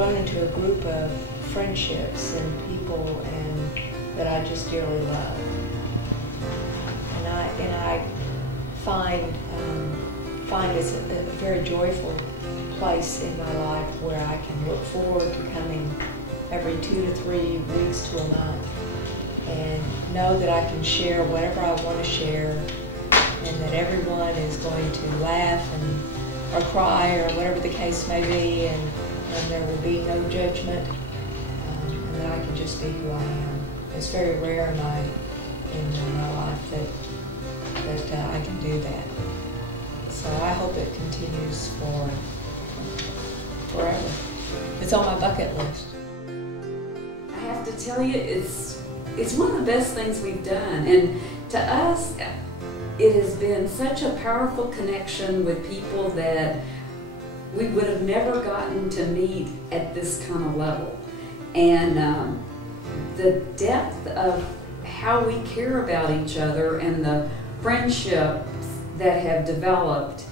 grown into a group of friendships and people that I just dearly love. And I find it's a very joyful place in my life where I can look forward to coming every 2 to 3 weeks to a month and know that I can share whatever I want to share, and that everyone is going to laugh or cry or whatever the case may be, and there will be no judgment, and that I can just be who I am. It's very rare in my life that I can do that. So I hope it continues forever. It's on my bucket list. I have to tell you, it's one of the best things we've done, and to us, it has been such a powerful connection with people that we would have never gotten to meet at this kind of level. And the depth of how we care about each other and the friendships that have developed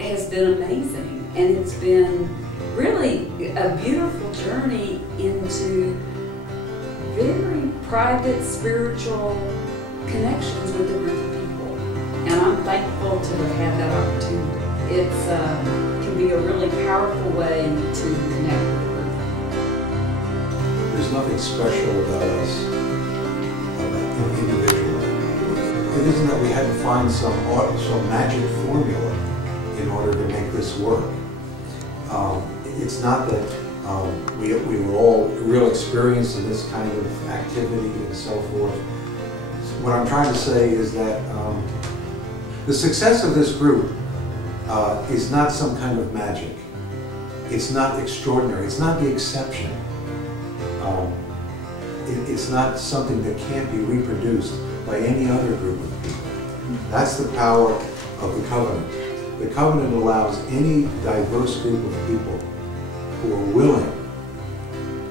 has been amazing. And it's been really a beautiful journey into very private, spiritual connections with a group of people. And I'm thankful to have had that opportunity. It can be a really powerful way to connect with a group. There's nothing special about us individually. It isn't that we had to find some magic formula in order to make this work. It's not that we were all real experienced in this kind of activity and so forth. What I'm trying to say is that the success of this group is not some kind of magic. It's not extraordinary. It's not the exception. It's not something that can't be reproduced by any other group of people. That's the power of the covenant. The covenant allows any diverse group of people who are willing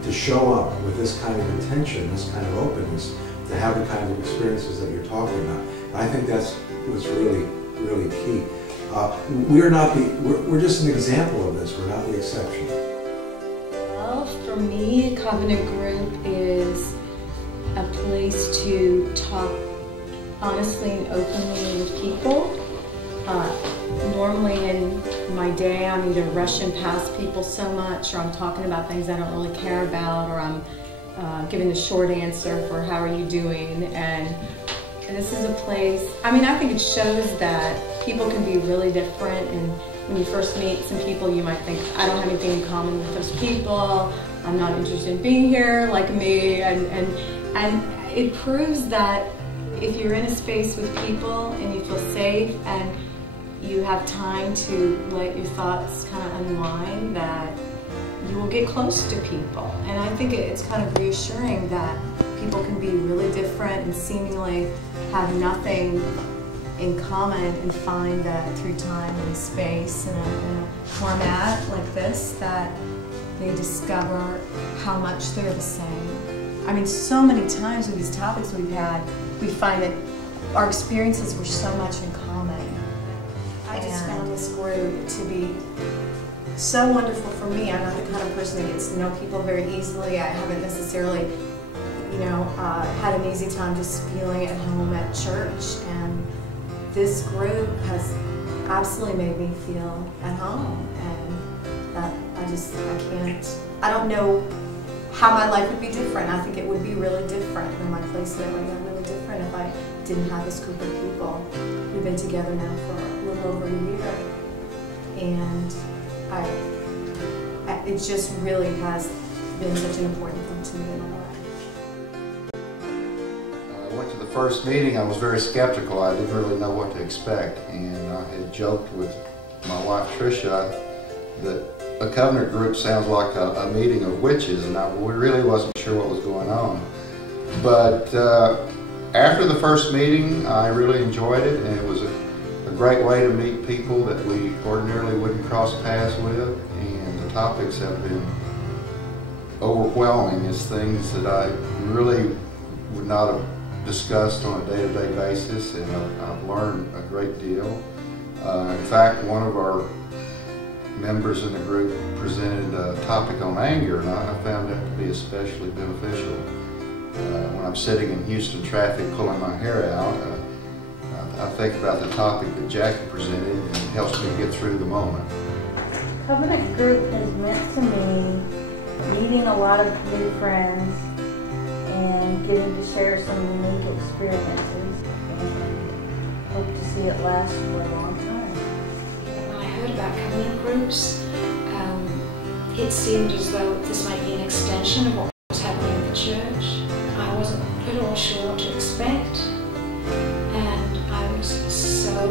to show up with this kind of intention, this kind of openness, to have the kind of experiences that you're talking about. And I think that's what's really, really key. We're just an example of this. We're not the exception. Well, for me, a covenant group is a place to talk honestly and openly with people. Normally in my day, I'm either rushing past people so much, or I'm talking about things I don't really care about, or I'm giving a short answer for how are you doing. And this is a place, I mean, I think it shows that people can be really different, and when you first meet some people, you might think, I don't have anything in common with those people, I'm not interested in being here like me, and it proves that if you're in a space with people and you feel safe and you have time to let your thoughts kind of unwind, that you will get close to people. And I think it's kind of reassuring that people can be really different and seemingly have nothing in common, and find that through time and space and a format like this, that they discover how much they're the same. I mean, so many times with these topics we've had, we find that our experiences were so much in common. I just found this group to be so wonderful for me. I'm not the kind of person that gets to know people very easily. I haven't necessarily, you know, had an easy time just feeling at home at church. And this group has absolutely made me feel at home. And I don't know how my life would be different. I think it would be really different, and my place in it would be really different if I didn't have this group of people. We've been together now for a little over a year, and it just really has been such an important thing to me in my life. I went to the first meeting. I was very skeptical. I didn't really know what to expect, and I had joked with my wife Tricia that a covenant group sounds like a meeting of witches, and we really wasn't sure what was going on. But after the first meeting, I really enjoyed it, and it was a great way to meet people that we ordinarily wouldn't cross paths with, and the topics have been overwhelming. It's things that I really would not have discussed on a day-to-day basis, and I've learned a great deal. In fact, one of our members in the group presented a topic on anger, and I found that to be especially beneficial. When I'm sitting in Houston traffic pulling my hair out, I think about the topic that Jackie presented, and it helps me get through the moment. Covenant group has meant to me meeting a lot of new friends and getting to share some unique experiences, and hope to see it last for a long time. When I heard about covenant groups, it seemed as though this might be an extension of what was happening in the church. I wasn't at all sure what to expect, and I was so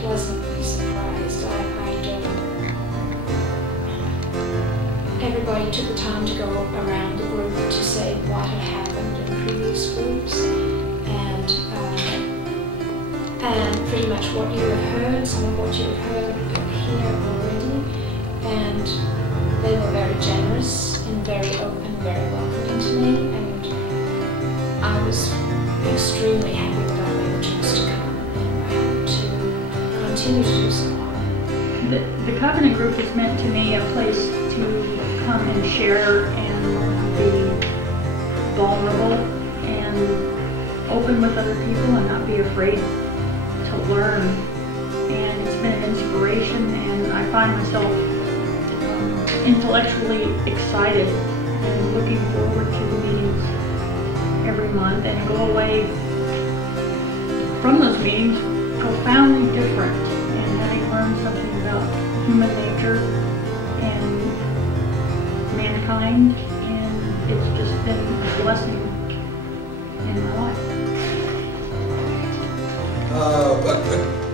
pleasantly surprised. Everybody took the time to go around the group to say what had happened in previous groups, and pretty much what you have heard, some of what you have heard here already, and they were very generous and very open, very welcoming to me, and I was extremely happy that I made the choice to come and to continue to do so. The Covenant group is meant to me a place to come and share and be vulnerable and open with other people and not be afraid to learn. And it's been an inspiration, and I find myself intellectually excited and looking forward to the meetings every month, and go away from those meetings profoundly different and having learned something about human nature and mankind, and it's just been a blessing in my life.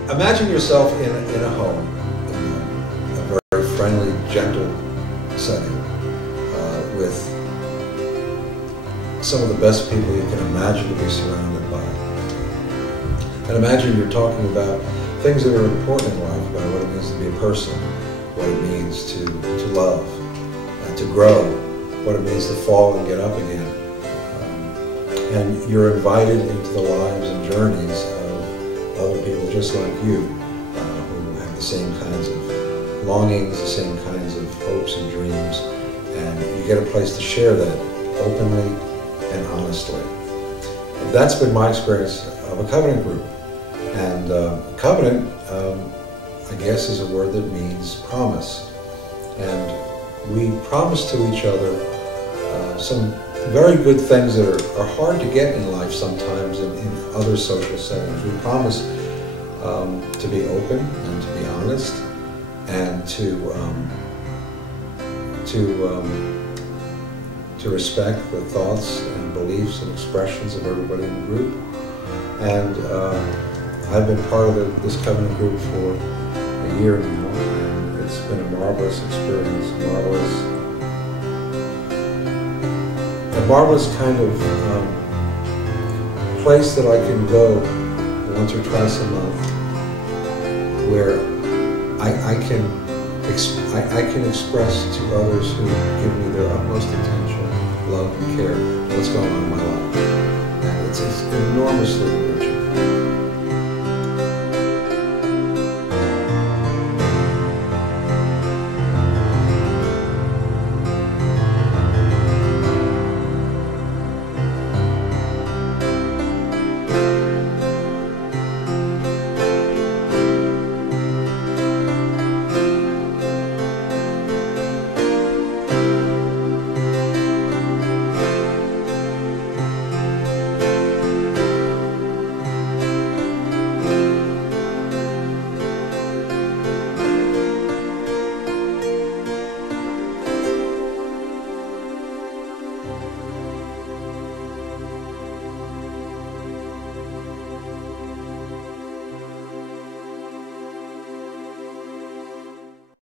Imagine yourself in a home, in a very friendly, gentle setting, with some of the best people you can imagine to be surrounded by. And imagine you're talking about things that are important in life, about what it means to be a person, what it means to love, to grow, what it means to fall and get up again. And you're invited into the lives and journeys of other people just like you, who have the same kinds of longings, the same kinds of hopes and dreams, and you get a place to share that openly and honestly. And that's been my experience of a covenant group. And covenant, I guess, is a word that means promise. And we promise to each other some very good things that are hard to get in life sometimes in other social settings. We promise to be open and to be honest, and to respect the thoughts and beliefs and expressions of everybody in the group. And I've been part of this covenant group for a year now, and it's been a marvelous experience, a marvelous kind of place that I can go once or twice a month, where I can express to others who give me their utmost attention, love, and care what's going on in my life. And it's enormously